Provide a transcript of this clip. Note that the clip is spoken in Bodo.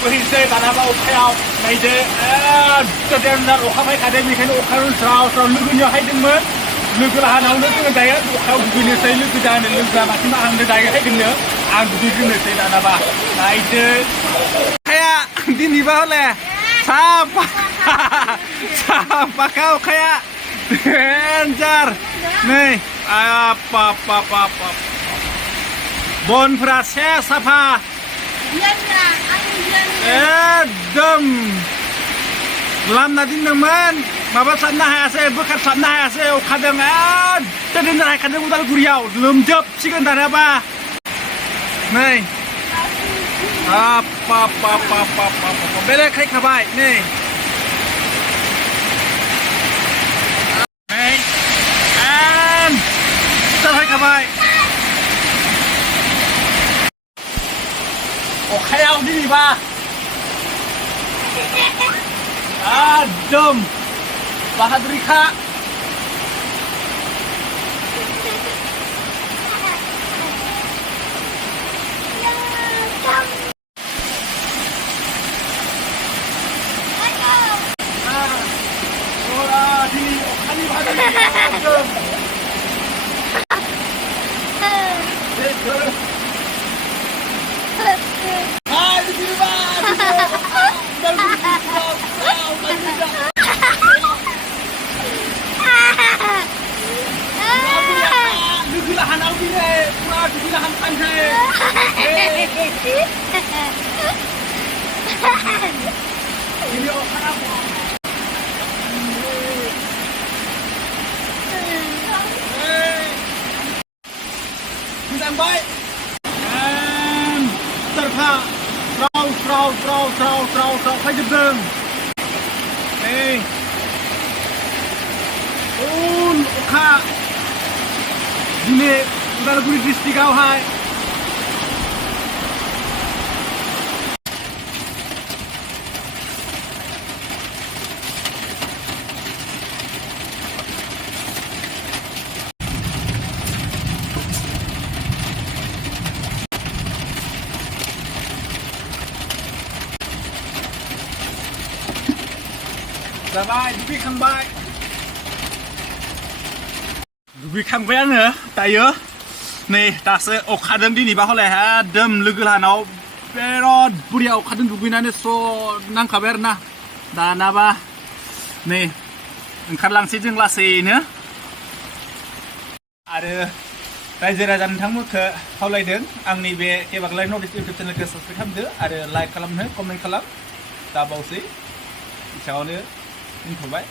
बोहैनोसै दानाबा अखायाव नायदो गोदान अखा फैखादों बेखायनो अखायाव स्राव स्राव लोगोनियाव हायदोंमोन लोगो लाहानावनो जोङो दायो अखायाव दुगैनोसै लोगो जानो लोगोआ माथिं आंनो दायो हायदोंनो आं दुगैग्रोनोसै दानाबा नायदो अखाया दिनैबा हले साफा साफाखा अखाया डेन्जार नै बनफोरा से साफा एकदम लामना दोनदोंमोन माबास्लाबनो हायासै बोखारस्लाबनो हायासै अखाजों एकदम दोननो हायखादों उदालगुरियाव लोमजोबसिगोन दानाबा नै बेलेग खायखाबाय नै जाबाय अखायाव दिनैबा एकदम बाहादुरिखा दिनै अखानि बाहादुरि Sampai terpa trau khai dừng đây अखा दिनै उदालगुरि डिस्ट्रिक्टआवहाय जाबाय दुगैखांबाय दुगैखांबायानो दायो नै दासो अखादों दिनैबा हले एकदम लोगो लाहानाव बिराद बुरिया अखादों दुगैनानै स' नांखाबाय आरोना दानाबा नै ओंखारलांसै जों लासैनो आरो रायजो राजा नोंथांमोनखौ खावलायदों आंनि बे केबागलाय नर्थ इस्ट इउटुब चेनेलखौ साबसक्राइब खालामदो आरो लाइक खालामनो कमेन्ट खालाम दाबावसै एसेयावनो दोनथ'बाय।